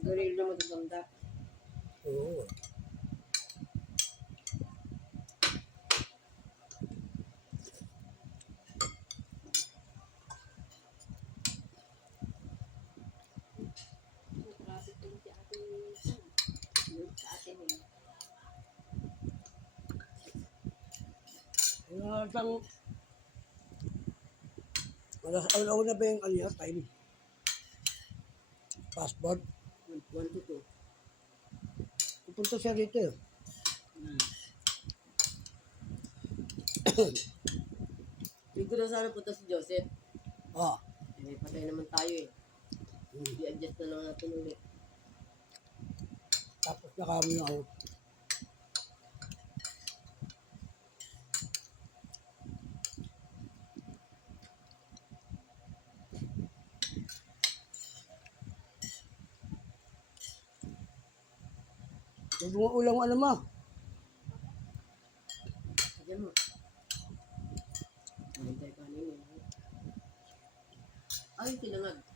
Garil na matutanda. Oo. Traffic din si ate. Sa atin eh. Wala siyang... Wala na ba yung ano yan, time? Passport. 1 to 2. Pupunta siya rito eh. Siguro sana punta si Joseph. Ah. May patay naman tayo eh. I-adjust na lang natin ulit. Tapos na kami ako. Huwag mo ulang ano mo. Ayan mo. Nantay ka nila. Ay, sinangag.